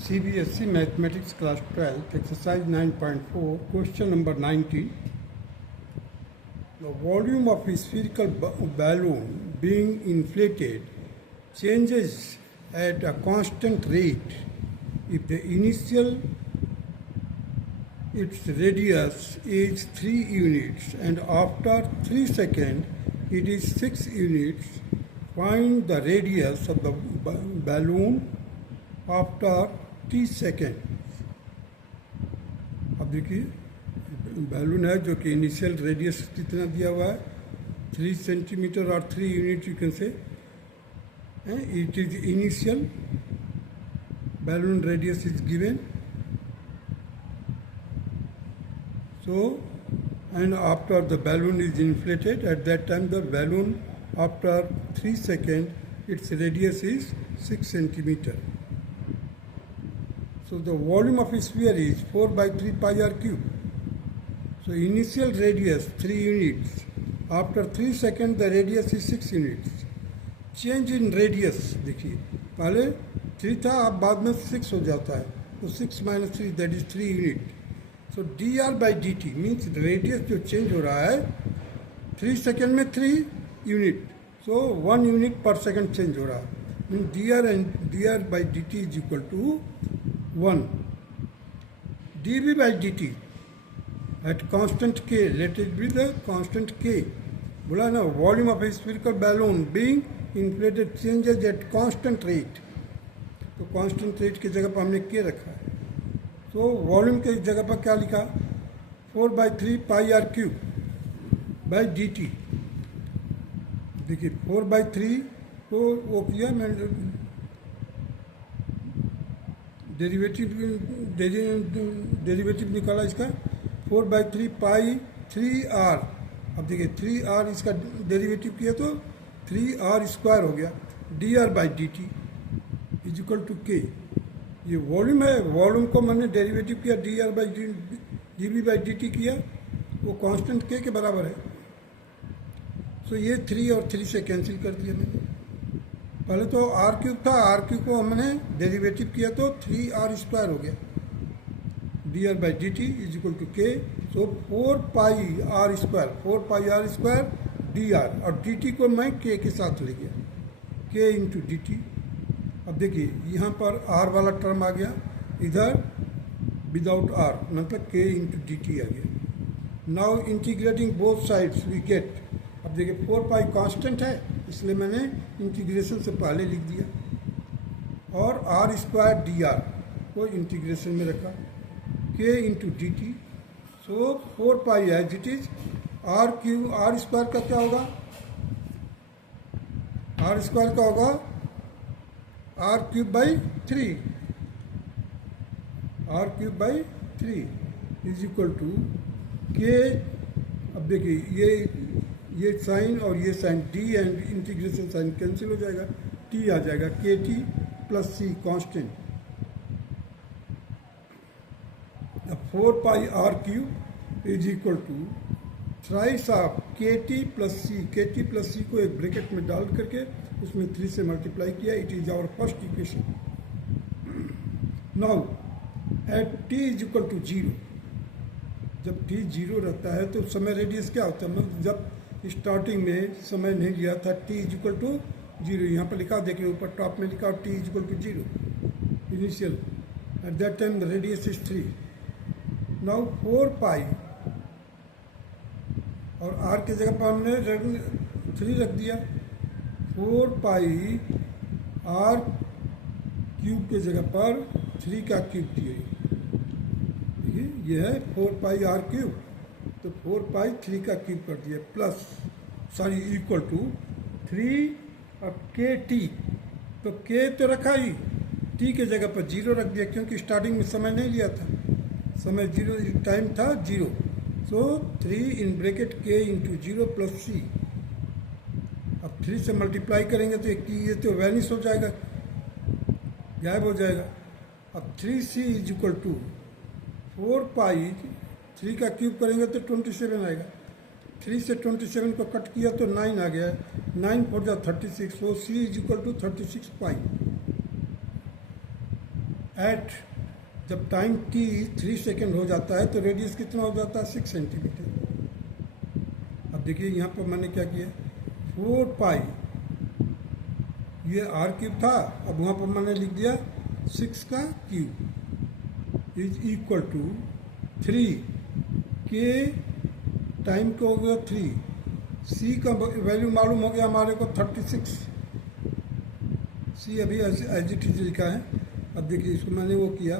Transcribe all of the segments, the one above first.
CBSE Mathematics Class 12, Exercise 9.4, Question number 19. The volume of a spherical balloon being inflated changes at a constant rate if the initial its radius is 3 units and after 3 seconds it is 6 units. Find the radius of the balloon after T second. अब देखिए balloon है जो कि initial radius कितना दिया हुआ है 3 centimetre और 3 unit you can say it is initial balloon radius is given so and after the balloon is inflated at that time the balloon after 3 seconds its radius is 6 centimeter. So the volume of a sphere is 4 by 3 pi r cube. So initial radius 3 units. After 3 seconds the radius is 6 units. Change in radius देखिए पहले 3 था अब बाद में 6 हो जाता है तो 6 minus 3 that is 3 unit. So dr by dt means radius जो change हो रहा है 3 सेकेंड में 3 यूनिट so 1 यूनिट पर सेकेंड चेंज हो रहा है means dr by dt is equal to 1 dv by dt at constant k, let it be the constant k. बोला ना volume of a spherical balloon being inflated changes at constant rate. तो constant rate की जगह पर हमने k रखा है तो वॉल्यूम के जगह पर क्या लिखा 4 by 3 pi r cube by dt. देखिए 4 by 3 तो वो किया मैं डेरिवेटिव निकाला इसका 4 by 3 pi 3r. अब देखिए 3r इसका डेरिवेटिव किया तो 3r स्क्वायर हो गया dr by dt is equal to k. ये वॉल्यूम है वॉल्यूम को मैंने डेरिवेटिव किया dr by dv by dt किया वो कांस्टेंट k के बराबर है. सो ये 3 और 3 से कैंसिल कर दिया मैंने. पहले तो r क्यूब था r क्यूब को हमने डेरिवेटिव किया तो 3r स्क्वायर हो गया dr by dt is equal to k. So 4 pi r square dr और dt को मैं k के साथ ले गया k इंटू डी टी. अब देखिए यहाँ पर r वाला टर्म आ गया इधर विदाउट r मतलब k इंटू डी टी आ गया. Now integrating both sides we get. अब देखिए 4 पाई कांस्टेंट है इसलिए मैंने इंटीग्रेशन से पहले लिख दिया और r स्क्वायर डी आर को इंटीग्रेशन में रखा k into D T. So 4 pi as it is r cube r square का क्या होगा r स्क्वायर का होगा r cube by 3 is equal to k. अब देखिए ये साइन और ये sign d and integration sign cancel हो जाएगा t आ जाएगा के टी प्लस सी कॉन्स्टेंट. अब 4 pi r cube is equal to thrice of K T plus C को एक ब्रैकेट में डाल करके उसमें 3 से मल्टीप्लाई किया. It is our first equation. Now at t is equal to 0 जब t 0 रहता है तो समय रेडियस क्या होता है मतलब जब स्टार्टिंग में समय नहीं लिया था t इज इक्वल टू 0 यहाँ पर लिखा देखिए ऊपर टॉप में लिखा t is equal to 0 initial at that time the radius is 3. Now 4 pi और r की जगह पर हमने 3 रख दिया 4 पाई r क्यूब के जगह पर 3 का क्यूब दिए. देखिए ये है 4 पाई r क्यूब तो 4 पाई 3 का क्यूब कर दिया प्लस इक्वल टू 3 और के टी. तो k तो रखा ही t के जगह पर 0 रख दिया क्योंकि स्टार्टिंग में समय नहीं लिया था समय 0 टाइम था 0. So 3 in bracket k into 0 plus C. अब 3 से मल्टीप्लाई करेंगे तो ये तो वैनिश हो जाएगा गायब हो जाएगा. अब 3c इज इक्वल टू 4 पाई 3 का क्यूब करेंगे तो 27 आएगा. 3 से 27 को कट किया तो 9 आ गया 9 4 जा 36. So c is equal to 36 pi. At जब टाइम t 3 सेकेंड हो जाता है तो रेडियस कितना हो जाता है 6 सेंटीमीटर। अब देखिए यहाँ पर मैंने क्या किया 4 पाई, ये r क्यूब था, अब वहाँ पर मैंने लिख दिया 6 का क्यूब इज इक्वल टू 3 के टाइम का हो गया 3, c का वैल्यू मालूम हो गया हमारे को 36, c अभी एज इट इज लिखा है। अब देखिए इसको मैंने वो किया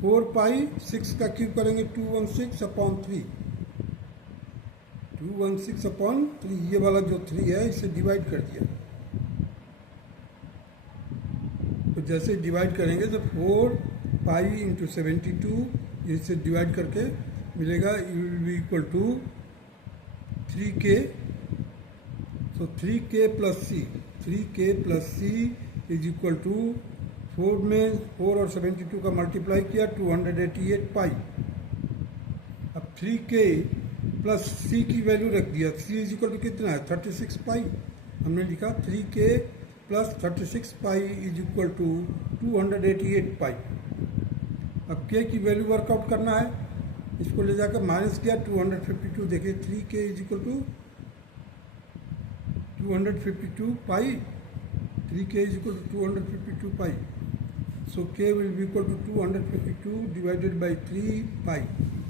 4 पाई 6 का क्यूब करेंगे 216 अपॉन 3, 216 अपॉन 3, ये वाला जो 3 है इसे डिवाइड कर दिया। तो जैसे डिवाइड करेंगे तो 4 पाई इंटू 72 इससे डिवाइड करके मिलेगा you will be equal to 3k, so 3k plus C, 3k plus C is equal to 4 में 4 और 72 का मल्टीप्लाई किया 288 पाई। अब 3k प्लस c की वैल्यू रख दिया, c इज इक्वल टू कितना है 36 पाई, हमने लिखा 3k plus 36 pi is equal to 288 pi. अब k की वैल्यू वर्कआउट करना है, इसको ले जाकर माइनस किया 252, देखिए 3k is equal to 252 pi, 3k is equal to 252 pi. So k will be equal to 252 divided by 3 pi,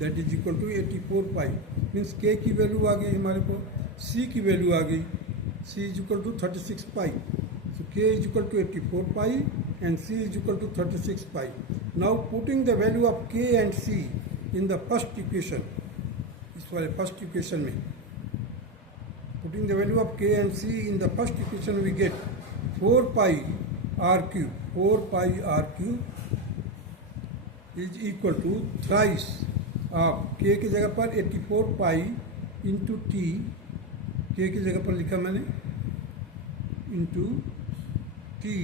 that is equal to 84 pi. Means k की वैल्यू आ गई हमारे को, c की वैल्यू आ गई, c is equal to 36 pi. So k is equal to 84 pi and c is equal to 36 pi. Now putting the value of k and c in the first equation, इस वाले first equation में putting the value of k and c in the first equation we get 4 pi r cube, 4 pi r cube is equal to thrice of k की जगह पर 84 pi into t, k की जगह पर लिखा मैंने into t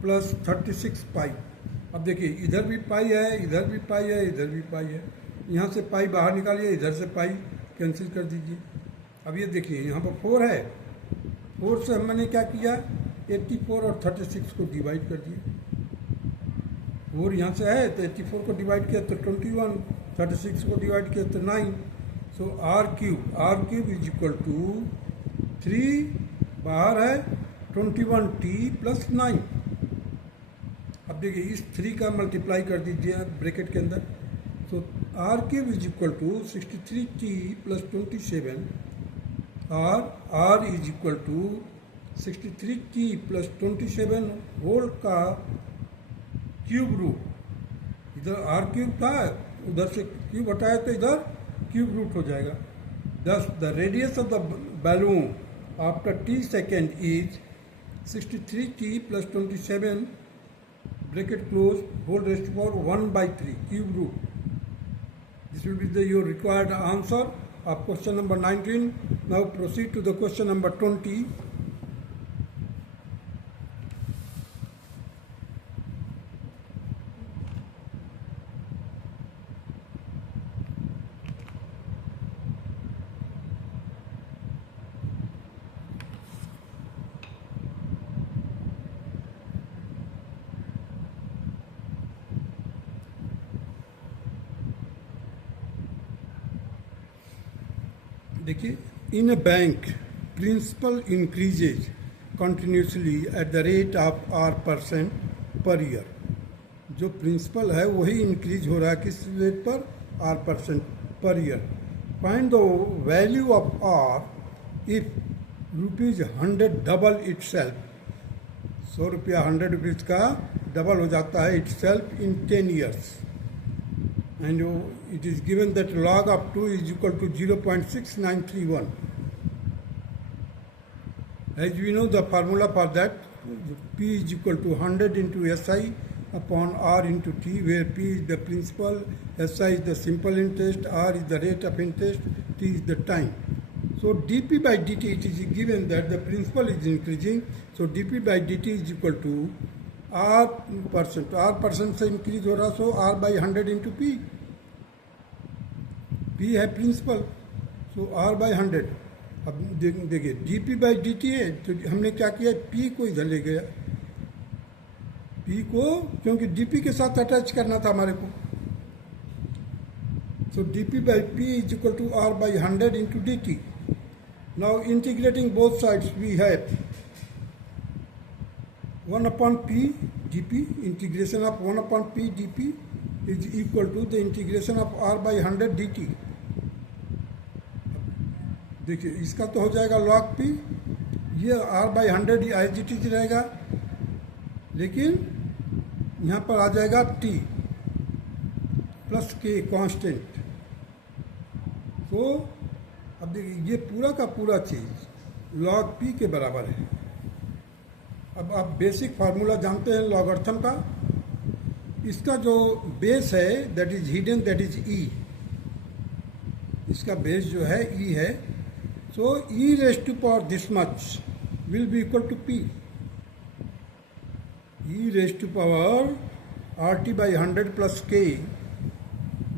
plus 36 पाई। अब देखिए इधर भी पाई है, इधर भी पाई है, इधर भी पाई है, यहाँ से पाई बाहर निकालिए, इधर से पाई कैंसिल कर दीजिए। अब ये देखिए यहाँ पर 4 है, 4 से हमने क्या किया 84 और 36 को डिवाइड कर दिया, 4 यहाँ से है तो 84 को डिवाइड किया तो 21, 36 को डिवाइड किया तो 9। So r cube is equal to 3 बाहर है 21t प्लस 9। अब देखिए इस 3 का मल्टीप्लाई कर दीजिए ब्रैकेट के अंदर, तो r cube is equal to 63t plus 27, r is equal to 63t plus 27 whole का क्यूब रूट, इधर r क्यूब था उधर से क्यूब हटाया तो इधर क्यूब रूट हो जाएगा। Thus the radius of the balloon after t second is 63t plus 27 bracket close whole raised for 1/3 cube root. This will be your required answer of question number 19. Now proceed to the question number 20. देखिए in a bank principal increases continuously at the rate of r% per year. जो principal है वही increase हो रहा है किस rate पर r% per year. Find the value of r if ₹100 double it self, 100 रुपया 100 रुपीज़ का डबल हो जाता है it self in 10 years, and it is given that log of 2 is equal to 0.6931. As we know the formula for that, P is equal to 100 into SI upon R into T, where P is the principal, SI is the simple interest, R is the rate of interest, T is the time. So dP by dt, it is given that the principal is increasing, so dP by dt is equal to r% से increase हो रहा, सो r/100 into P, P है principal, सो r/100। अब देखिए dp by dt है तो हमने क्या किया p को इधर ले गया, p पी को क्योंकि डीपी के साथ अटैच करना था हमारे को, so dp by p is equal to r by 100 into dt. Now integrating both sides we have 1 upon p dp, integration of 1 upon p dp is equal to the integration of r by 100 dt. देखिए इसका तो हो जाएगा log p, ये r by 100 as it is रहेगा, लेकिन यहाँ पर आ जाएगा t प्लस के कांस्टेंट। तो अब देखिए ये पूरा का पूरा चीज log p के बराबर है। अब आप बेसिक फार्मूला जानते हैं लॉगरिथम का, इसका जो बेस है that is hidden, that is e, इसका बेस जो है e है, so e raise to power this much will be equal to p, e raise to power rt by 100 plus k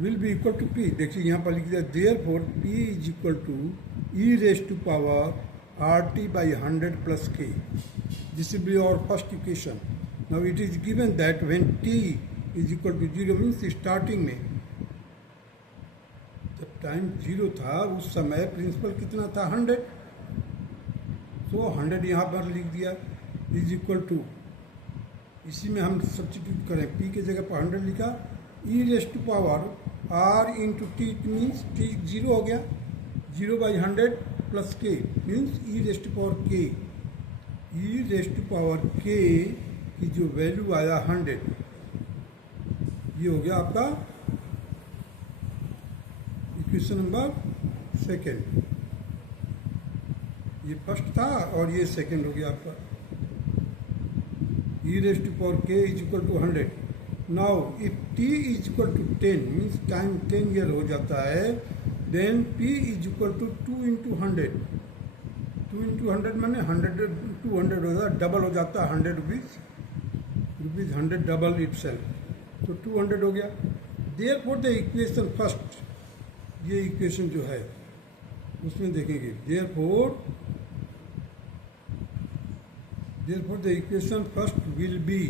will be equal to p। देखिए यहाँ पर लिख दिया therefore p is equal to e raised to power rt by 100 plus k. This will be our first equation. Now it is given that when t is equal to 0 means starting में जब time 0 था उस समय principal कितना था 100, तो 100 यहाँ पर लिख दिया इज इक्वल टू, इसी में हम सब्स्टिट्यूट करें, p के जगह पर 100 लिखा, e raise to power r into t means t 0 हो गया, 0 by 100 plus k means e raise to power k, e raise to power k की जो वैल्यू आया 100, ये हो गया आपका इक्वेशन नंबर सेकेंड। ये फर्स्ट था और ये सेकेंड हो गया आपका, e raise to power k is equal to 100। Now if t is equal to 10 means time 10 year हो जाता है, then p is equal to 2 into 100, 2 into 100 माने 100 200 हो जाता है, डबल हो जाता है 100 रुपीज 100 डबल इट सेल्फ, तो 200 हो गया। Therefore the equation फर्स्ट, ये इक्वेशन जो है उसमें देखेंगे, therefore the equation first will be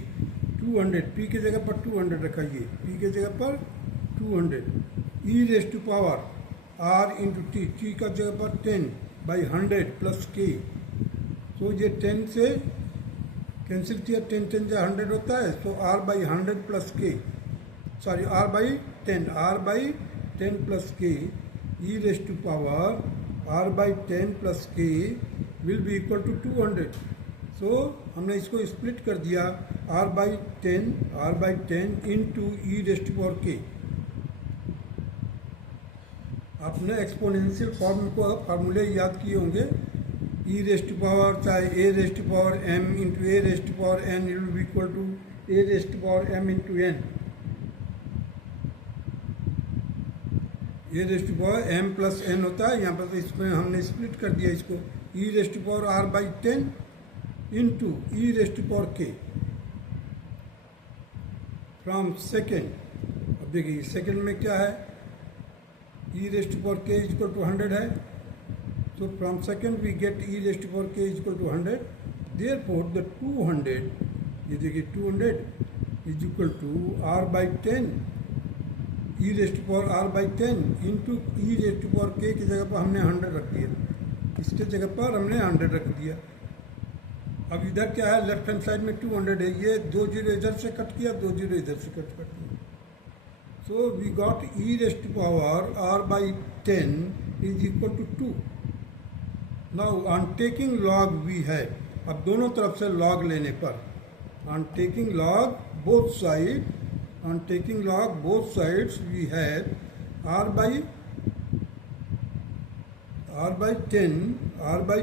200, p के जगह पर 200 रखाइए, p के जगह पर 200, e raise to power r into t, t का जगह पर 10 by 100 प्लस k, तो ये 10 से कैंसिल किया, 10 10 जा 100 होता है, तो r by 100 plus k, sorry r by 10 plus k, e raise to power r by 10 plus k will be equal to 200। तो हमने इसको स्प्लिट कर दिया r by 10 into e raise to power k। आपने एक्सपोनेंशियल फॉर्म को फार्मूले याद किए होंगे, e रेज टू पावर चाहे a raise to power m into a raise to power n will be equal to a raise to power m into n, a raise to power m plus n होता है, यहाँ पर तो इसमें हमने split कर दिया इसको, e raise to power r by 10 into e raise to power k from second. अब देखिए सेकेंड में क्या है, e raise to power k is equal to 100 है, तो from second we get e raise to power k is equal to 100, therefore the 200, ये देखिए 200 is equal to r by 10 e raise to power r by 10 into e raise to power k की जगह पर हमने 100 रख दिया, इसके जगह पर हमने 100 रख दिया। अब इधर क्या है, लेफ्ट हैंड साइड में 200 है, ये 2 जीरो इधर से कट किया, 2 जीरो इधर से कट किया, so we got e raise to power r by 10 is equal to 2। Now on taking log we है, अब दोनों तरफ से लॉग लेने पर, on taking log both side, on taking log both sides we have r by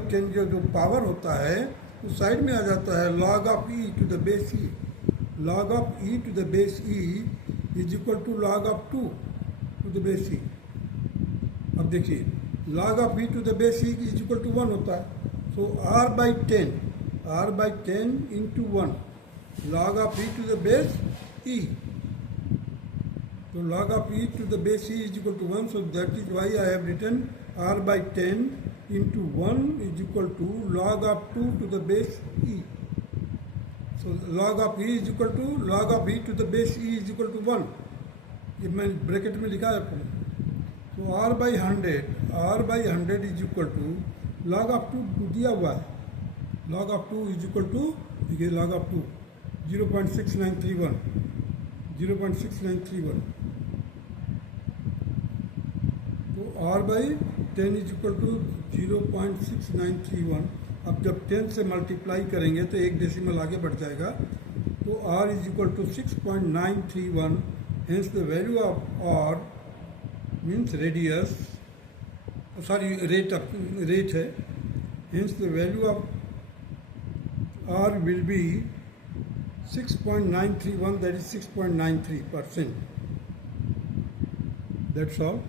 10 जो power होता है उस साइड में आ जाता है, log of e to the base e, log of e to the base e is equal to log of 2 to the base e। अब देखिए log of e to the base e is equal to 1 होता है, so r by 10 into 1, log of e to the base e, so log of e to the base e is equal to 1, so that is why I have written r by 10 into 1 is equal to log of 2 to the base e। So So log of E is equal to log of E to the base E is equal to 1. ये मैं bracket में लिखा है आपको. तो R by 100 is equal to log of 2 दिया हुआ है. log of 2 is equal to, देखिए log of 2 0.6931. तो R by 10 is equal to 0.6931. अब जब 10 से मल्टीप्लाई करेंगे तो एक डेसिमल आगे बढ़ जाएगा. तो R is equal to 6.931. Hence the value of R means radius, sorry, rate है. Hence the value of R will be 6.931, that is 6.93%. That's all.